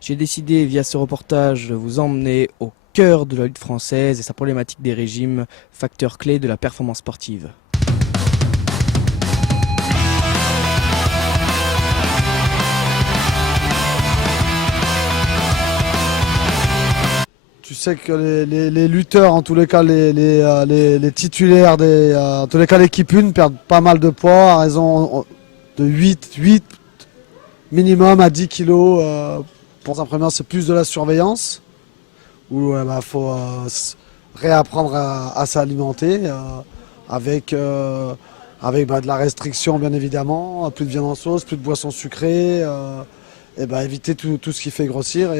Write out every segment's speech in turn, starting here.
J'ai décidé via ce reportage de vous emmener au cœur de la lutte française et sa problématique des régimes, facteur clé de la performance sportive. Tu sais que les lutteurs, en tous les cas les titulaires, en tous les cas l'équipe 1 perdent pas mal de poids à raison de 8 minimum à 10 kilos. Pour un premier, c'est plus de la surveillance où il faut réapprendre à s'alimenter avec de la restriction bien évidemment, plus de viande en sauce, plus de boissons sucrées, éviter tout ce qui fait grossir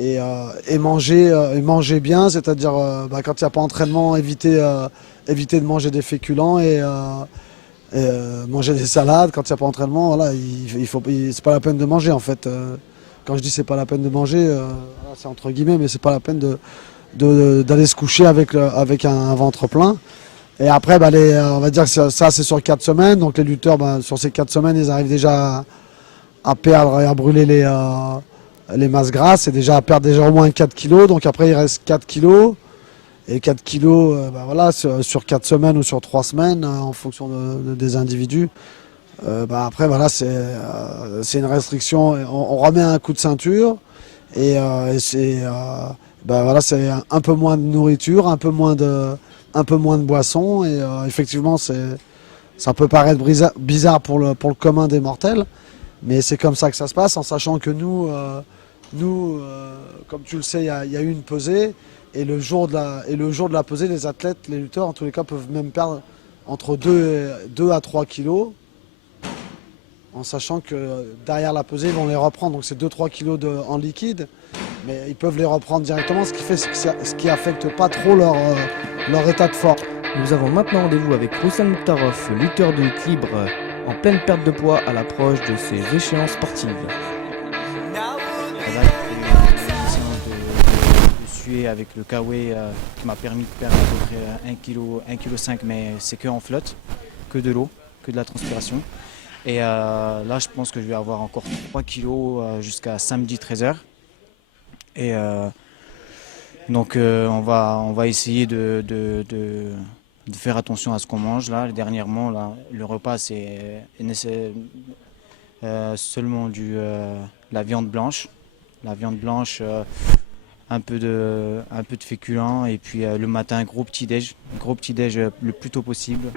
et manger bien, c'est-à-dire quand il n'y a pas entraînement, éviter de manger des féculents et manger des salades. Quand il n'y a pas entraînement, voilà, c'est pas la peine de manger en fait. Quand je dis c'est pas la peine de manger, voilà, c'est entre guillemets, mais c'est pas la peine d'aller se coucher avec un ventre plein. Et après, on va dire que ça c'est sur 4 semaines. Donc les lutteurs, sur ces 4 semaines, ils arrivent déjà à perdre et à brûler les masses grasses et déjà à perdre déjà au moins 4 kilos. Donc après, il reste 4 kilos. Et 4 kilos, voilà, sur 4 semaines ou sur 3 semaines, en fonction des individus. Après, voilà, c'est une restriction. On remet un coup de ceinture voilà, c'est un peu moins de nourriture, un peu moins de boissons. Et effectivement, ça peut paraître bizarre pour le commun des mortels, mais c'est comme ça que ça se passe, en sachant que nous, comme tu le sais, il y a eu une pesée. Et le jour de la pesée, les athlètes, les lutteurs, en tous les cas, peuvent même perdre entre 2 à 3 kilos, en sachant que derrière la pesée, ils vont les reprendre. Donc c'est 2-3 kilos en liquide, mais ils peuvent les reprendre directement, ce qui affecte pas trop leur état de forme. Nous avons maintenant rendez-vous avec Roussel Mouktarov, lutteur de lutte libre en pleine perte de poids à l'approche de ses échéances sportives. Là, j'ai essayé de suer avec le Kawe qui m'a permis de perdre à peu près 1,5 kg, mais c'est que en flotte, que de l'eau, que de la transpiration. Et là, je pense que je vais avoir encore 3 kilos jusqu'à samedi 13h. Et donc, on va essayer de faire attention à ce qu'on mange. Là, dernièrement, là, le repas, c'est seulement la viande blanche. La viande blanche, un peu de féculents et puis le matin, gros petit-déj le plus tôt possible.